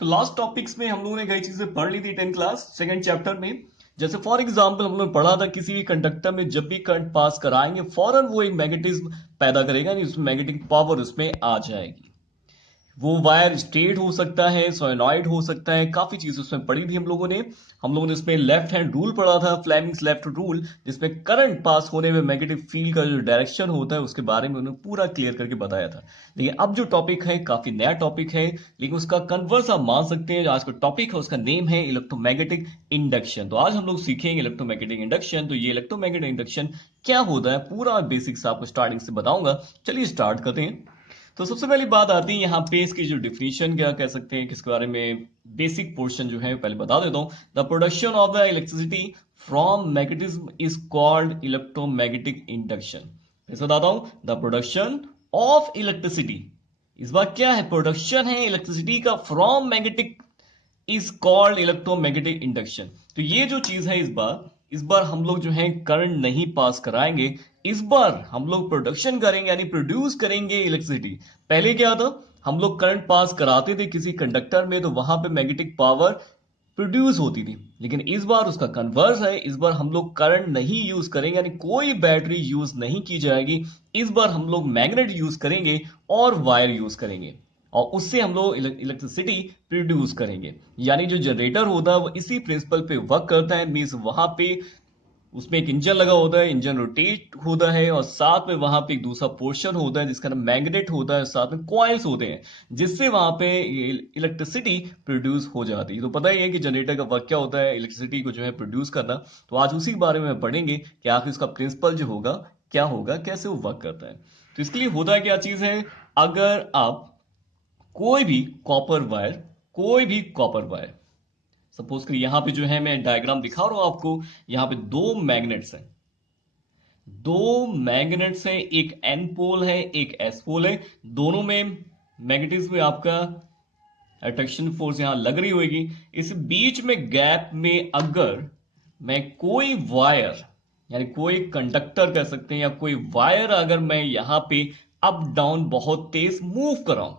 तो last topics में हम लोगों ने कई चीजें पढ़ ली थी 10 क्लास सेकंड चैप्टर में। जैसे फॉर एग्जांपल हम लोग पढ़ा था किसी भी कंडक्टर में जब भी करंट पास कराएंगे फौरन वो एक मैग्नेटिज्म पैदा करेगा, यानी उसमें मैग्नेटिक पावर उसमें आ जाएगी। वो वायर स्ट्रेट हो सकता है, सोलेनॉइड हो सकता है, काफी चीज उसमें पढ़ी थी हम लोगों ने इसमें लेफ्ट हैंड रूल पढ़ा था, फ्लेमिंग्स लेफ्ट रूल, जिसमें करंट पास होने में मैग्नेटिक फील्ड का जो डायरेक्शन होता है उसके बारे में उन्होंने पूरा क्लियर करके बताया था। लेकिन अब जो टॉपिक है काफी नया टॉपिक है, लेकिन उसका कन्वर्स आप मान सकते हैं। जो आज का टॉपिक है उसका नेम है इलेक्ट्रोमैग्नेटिक इंडक्शन। तो आज हम लोग सीखेंगे इलेक्ट्रोमैग्नेटिक इंडक्शन। तो ये इलेक्ट्रोमैग्नेटिक इंडक्शन क्या होता है पूरा बेसिक्स आपको स्टार्टिंग से बताऊंगा। चलिए स्टार्ट करते हैं। तो सबसे पहली बात आती है यहाँ पे इसकी जो डिफिनीशन क्या कह सकते हैं, किसके बारे में बेसिक पोर्शन जो है पहले बता देता हूँ। The production of the electricity from magnetism is called electromagnetic induction. फिर से बताता हूँ, द प्रोडक्शन ऑफ इलेक्ट्रिसिटी, इस बार क्या है, प्रोडक्शन है इलेक्ट्रिसिटी का from magnetic is called electromagnetic induction. तो ये जो चीज है, इस बार हम लोग जो है करंट नहीं पास कराएंगे, इस बार हम लोग प्रोडक्शन करेंगे यानी प्रोड्यूस करेंगे इलेक्ट्रिसिटी। पहले क्या था, हम लोग करंट पास कराते थे किसी कंडक्टर में तो वहां पे मैग्नेटिक पावर प्रोड्यूस होती थी। लेकिन इस बार उसका कन्वर्स है, इस बार हम लोग करंट नहीं यूज करेंगे यानी कोई बैटरी यूज नहीं की जाएगी। इस बार हम लोग मैग्नेट यूज करेंगे और वायर यूज करेंगे, और उससे हम लोग इलेक्ट्रिसिटी प्रोड्यूस करेंगे। यानी जो जनरेटर होता है वो इसी प्रिंसिपल पे वर्क करता है। मीन्स वहां पे उसमें एक इंजन लगा होता है, इंजन रोटेट होता है, और साथ में वहां पे एक दूसरा पोर्शन होता है जिसका नाम मैग्नेट होता है, साथ में कॉइल्स होते हैं जिससे वहां पे इलेक्ट्रिसिटी प्रोड्यूस हो जाती है। तो पता ही है कि जनरेटर का वर्क क्या होता है, इलेक्ट्रिसिटी को जो है प्रोड्यूस करना। तो आज उसी के बारे में पढ़ेंगे कि आखिर इसका प्रिंसिपल जो होगा क्या होगा, कैसे वो वर्क करता है। तो इसके लिए होता है क्या चीज है, अगर आप कोई भी कॉपर वायर, कोई भी कॉपर वायर, सपोज करिए यहां पे जो है मैं डायग्राम दिखा रहा हूं आपको, यहां पे दो मैग्नेट्स हैं, दो मैग्नेट्स हैं, एक एन पोल है एक एस पोल है, दोनों में मैग्नेटिज्म में आपका अट्रैक्शन फोर्स यहां लग रही होगी। इस बीच में गैप में अगर मैं कोई वायर, यानी कोई कंडक्टर कह सकते हैं, या कोई वायर अगर मैं यहां पे अप डाउन बहुत तेज मूव कर रहा हूं,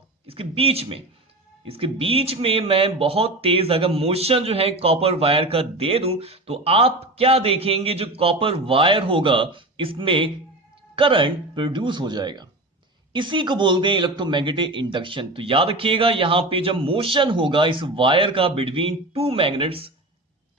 इसके बीच में मैं बहुत तेज अगर मोशन जो है कॉपर वायर का दे दूं, तो आप क्या देखेंगे, जो कॉपर वायर होगा इसमें करंट प्रोड्यूस हो जाएगा। इसी को बोलते हैं इलेक्ट्रोमैग्नेटिक इंडक्शन। तो याद रखिएगा, यहां पे जब मोशन होगा इस वायर का बिटवीन टू मैग्नेट्स,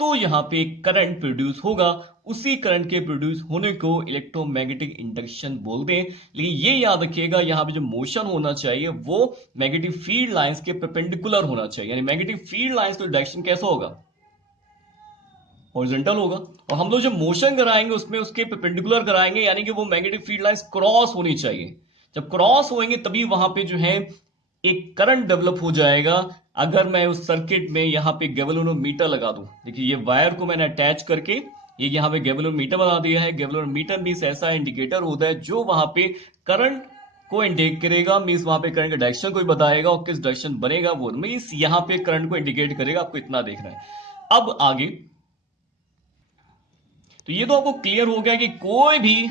तो यहां पे करंट प्रोड्यूस होगा। उसी करंट के प्रोड्यूस होने को इलेक्ट्रोमैग्नेटिक इंडक्शन बोलते हैं। लेकिन ये याद रखिएगा, यहां पे जो मोशन होना चाहिए वो मैग्नेटिक फील्ड लाइंस के परपेंडिकुलर होना चाहिए। यानी मैग्नेटिक फील्ड लाइंस का डायरेक्शन कैसा होगा, हॉरिजॉन्टल होगा। और हम लोग जो मोशन कराएंगे उसमें उसके परपेंडिकुलर कराएंगे, यानी कि वो मैग्नेटिक फील्ड लाइंस क्रॉस होनी चाहिए। जब क्रॉस होंगे तभी वहां पे जो है एक करंट डेवलप हो जाएगा। अगर मैं उस सर्किट में यहाँ पे गैल्वेनोमीटर लगा दूं, देखिए ये वायर को मैंने अटैच करके ये यहाँ पे गैल्वेनोमीटर बना दिया है। गैल्वेनोमीटर मीन्स ऐसा इंडिकेटर होता है जो वहां पे करंट को इंडिकेट करेगा, मीन्स वहां पे करंट का डायरेक्शन को भी बताएगा और किस डायरेक्शन बनेगा वो मीन्स यहाँ पे करंट को इंडिकेट करेगा। आपको इतना देखना है। अब आगे, तो ये तो आपको क्लियर हो गया कि कोई भी,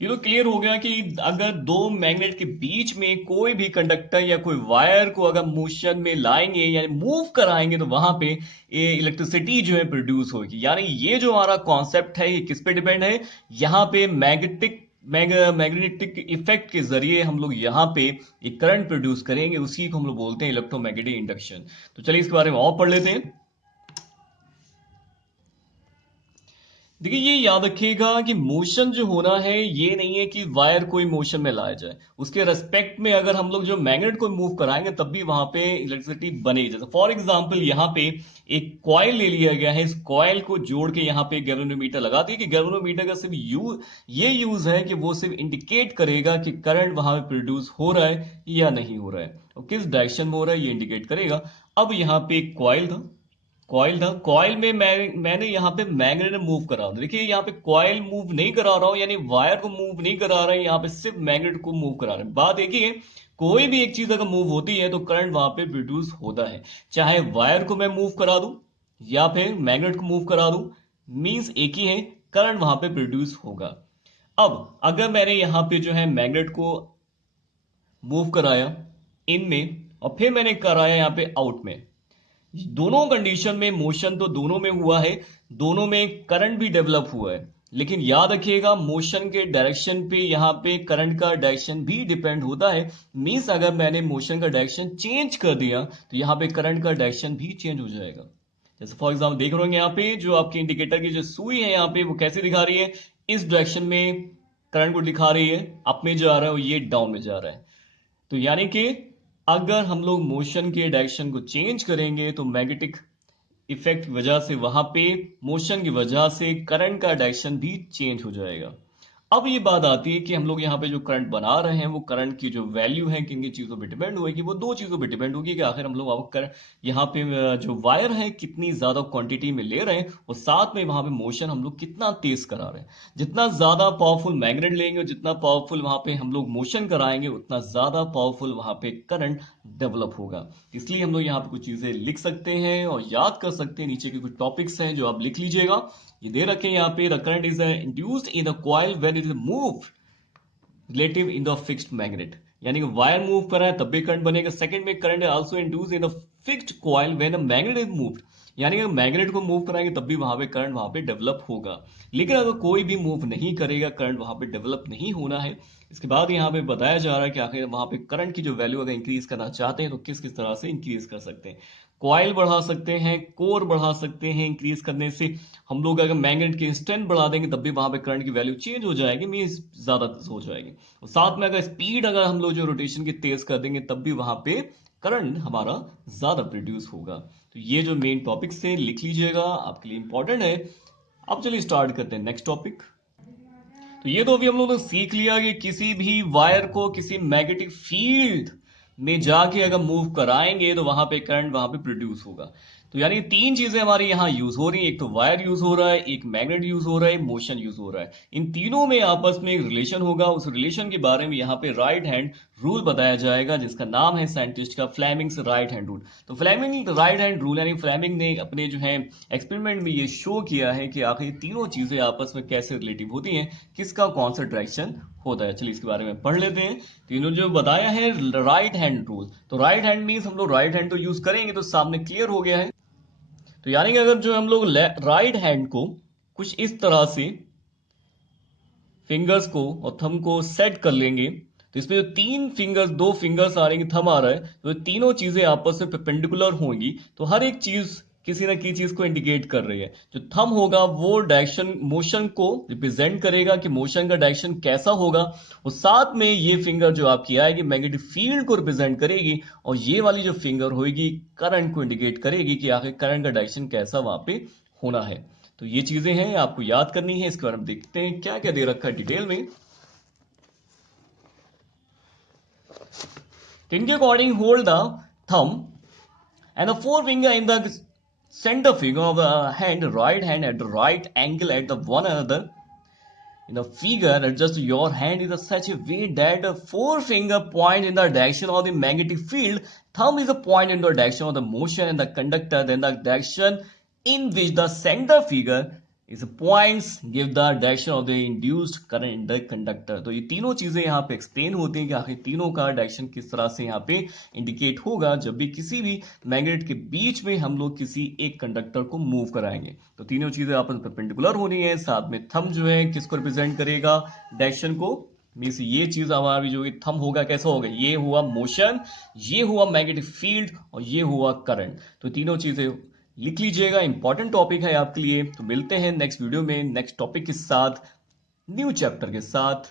ये तो क्लियर हो गया कि अगर दो मैग्नेट के बीच में कोई भी कंडक्टर या कोई वायर को अगर मोशन में लाएंगे यानी मूव कराएंगे तो वहां पे ये इलेक्ट्रिसिटी जो है प्रोड्यूस होगी। यानी ये जो हमारा कॉन्सेप्ट है ये किस पे डिपेंड है, यहाँ पे मैग्नेटिक इफेक्ट के जरिए हम लोग यहाँ पे एक करंट प्रोड्यूस करेंगे, उसी को हम लोग बोलते हैं इलेक्ट्रोमैग्नेटिक इंडक्शन। तो चलिए इसके बारे में और पढ़ लेते हैं। देखिए ये याद रखिएगा कि मोशन जो होना है ये नहीं है कि वायर कोई मोशन में लाया जाए, उसके रेस्पेक्ट में अगर हम लोग जो मैग्नेट को मूव कराएंगे तब भी वहां पे इलेक्ट्रिसिटी बनेगी। जैसे फॉर एग्जांपल यहाँ पे एक कॉइल ले लिया गया है, इस कॉइल को जोड़ के यहाँ पे गैल्वेनोमीटर लगा दिए कि गैल्वेनोमीटर का सिर्फ यूज है कि वो सिर्फ इंडिकेट करेगा कि करंट वहां पे प्रोड्यूस हो रहा है या नहीं हो रहा है और किस डायरेक्शन में हो रहा है ये इंडिकेट करेगा। अब यहाँ पे एक कॉइल में मैंने यहाँ पे मैग्नेट मूव करा हूं। देखिए यहाँ पे कॉइल मूव नहीं करा रहा हूं, यानी वायर को मूव नहीं करा रहे हैं, यहाँ पे सिर्फ मैग्नेट को मूव करा रहे हैं। बात एक ही है, कोई भी एक चीज अगर मूव होती है तो करंट वहां पे प्रोड्यूस होता है, चाहे वायर को मैं मूव करा दूं या फिर मैग्नेट को मूव करा दूं, मीन्स एक ही है, करंट वहां पे प्रोड्यूस होगा। अब अगर मैंने यहाँ पे जो है मैग्नेट को मूव कराया इनमें और फिर मैंने कराया यहाँ पे आउट में। दोनों कंडीशन में मोशन तो दोनों में हुआ है, दोनों में करंट भी डेवलप हुआ है, लेकिन याद रखिएगा मोशन के डायरेक्शन पे यहाँ पे करंट का डायरेक्शन भी डिपेंड होता है। मींस अगर मैंने मोशन का डायरेक्शन चेंज कर दिया तो यहाँ पे करंट का डायरेक्शन भी चेंज हो जाएगा। जैसे फॉर एग्जाम्पल देख रहे हो यहाँ पे जो आपके इंडिकेटर की जो सुई है यहाँ पे वो कैसे दिखा रही है, इस डायरेक्शन में करंट को दिखा रही है, अप में जा रहा है और ये डाउन में जा रहा है। तो यानी कि अगर हम लोग मोशन के डायरेक्शन को चेंज करेंगे तो मैग्नेटिक इफेक्ट की वजह से वहां पे मोशन की वजह से करंट का डायरेक्शन भी चेंज हो जाएगा। अब ये बात आती है कि हम लोग यहाँ पे जो करंट बना रहे हैं वो करंट की जो वैल्यू है किन किन चीजों पे डिपेंड होगी, वो दो चीजों पे डिपेंड होगी कि आखिर हम लोग यहाँ पे जो वायर है कितनी ज्यादा क्वांटिटी में ले रहे हैं और साथ में वहां पे मोशन हम लोग कितना तेज करा रहे हैं। जितना ज्यादा पावरफुल मैग्नेट लेंगे और जितना पावरफुल वहां पे हम लोग मोशन कराएंगे उतना ज्यादा पावरफुल वहां पे करंट डेवलप होगा। इसलिए हम लोग यहाँ पे कुछ चीजें लिख सकते हैं और याद कर सकते हैं। नीचे के कुछ टॉपिक्स हैं जो आप लिख लीजिएगा, ये दे रखे हैं यहाँ पे। The current is induced in the coil when it is move relative in the fixed magnet, यानी कि वायर मूव कर रहा है तब भी करंट बनेगा। सेकंड में current also induced in the fixed coil when a magnet is moved, यानी कि मैग्नेट को मूव कराएंगे तब भी वहां पे करंट वहां पे डेवलप होगा। लेकिन अगर कोई भी मूव नहीं करेगा करंट वहां पे डेवलप नहीं होना है। इसके बाद यहाँ पे बताया जा रहा है कि आखिर वहां पे करंट की जो वैल्यू अगर इंक्रीज करना चाहते हैं तो किस किस तरह से इंक्रीज कर सकते हैं। कॉइल बढ़ा सकते हैं, कोर बढ़ा सकते हैं, इंक्रीज करने से हम लोग अगर मैग्नेट की स्ट्रेंथ बढ़ा देंगे तब भी वहां पे करंट की वैल्यू चेंज हो जाएगी, मींस ज्यादा हो जाएगी। और साथ में अगर स्पीड अगर हम लोग जो रोटेशन की तेज कर देंगे तब भी वहां पे करंट हमारा ज्यादा प्रोड्यूस होगा। तो ये जो मेन टॉपिक्स है लिख लीजिएगा, आपके लिए इंपॉर्टेंट है। अब चलिए स्टार्ट करते हैं नेक्स्ट टॉपिक। तो ये तो अभी हम लोग ने सीख लिया कि किसी भी वायर को किसी मैग्नेटिक फील्ड में जाके अगर मूव कराएंगे तो वहां पे करंट वहां पे प्रोड्यूस होगा। तो यानी तीन चीजें हमारी यहाँ यूज हो रही हैं, एक तो वायर यूज हो रहा है, एक मैग्नेट यूज हो रहा है, मोशन यूज हो रहा है। इन तीनों में आपस में एक रिलेशन होगा। उस रिलेशन के बारे में यहाँ पे राइट हैंड रूल बताया जाएगा जिसका नाम है साइंटिस्ट का फ्लेमिंग्स राइट हैंड रूल। तो फ्लेमिंग राइट हैंड रूल यानी फ्लेमिंग ने अपने जो है एक्सपेरिमेंट में ये शो किया है कि आखिर तीनों चीजें आपस में कैसे रिलेटिव होती हैं, किसका कौन सा डायरेक्शन होता है। चलिए इसके बारे में पढ़ लेते हैं। तो इन्होंने जो बताया है राइट हैंड रूल, तो राइट हैंड मीन्स हम लोग राइट हैंड तो यूज करेंगे तो सामने क्लियर हो गया है। तो यानी कि अगर जो हम लोग राइट हैंड को कुछ इस तरह से फिंगर्स को और थंब को सेट कर लेंगे तो इसमें जो तीन फिंगर्स, दो फिंगर्स आ रहे हैं, थंब आ रहा है, तो तीनों चीजें आपस में परपेंडिकुलर होंगी। तो हर एक चीज किसी ना किसी चीज को इंडिकेट कर रही है। जो थंब होगा वो डायरेक्शन मोशन को रिप्रेजेंट करेगा कि मोशन का डायरेक्शन कैसा होगा, और साथ में ये फिंगर जो आपकी आएगी मैग्नेटिक फील्ड को रिप्रेजेंट करेगी, और ये वाली जो फिंगर होगी करंट को इंडिकेट करेगी कि आखिर करंट का डायरेक्शन कैसा वहां पे होना है। तो ये चीजें हैं आपको याद करनी है। इसके बारे में देखते हैं क्या क्या दे रखा है डिटेल में। In the according hold the thumb and the forefinger in the center finger of the hand, right hand at the right angle at the one another. In the figure, adjust your hand in such a way that the forefinger point in the direction of the magnetic field, thumb is a point in the direction of the motion and the conductor, then the direction in which the center figure is points give the direction of the induced current in the conductor। तो ये तीनों चीजें यहाँ पे explain होती हैं कि आखिर तीनों का डायरेक्शन किस तरह से यहाँ पे इंडिकेट होगा जब भी किसी भी मैग्नेट के बीच में हम लोग किसी एक कंडक्टर को मूव कराएंगे। तो तीनों चीजें आपस में परपेंडिकुलर होनी है। साथ में थंब जो है किसको रिप्रेजेंट करेगा, डायरेक्शन को। मीन्स ये चीज हमारी जो थंब होगा कैसा होगा, ये हुआ मोशन, ये हुआ मैग्नेटिक फील्ड और ये हुआ करंट। तो तीनों चीजें लिख लीजिएगा, इंपॉर्टेंट टॉपिक है आपके लिए। तो मिलते हैं नेक्स्ट वीडियो में नेक्स्ट टॉपिक के साथ, न्यू चैप्टर के साथ।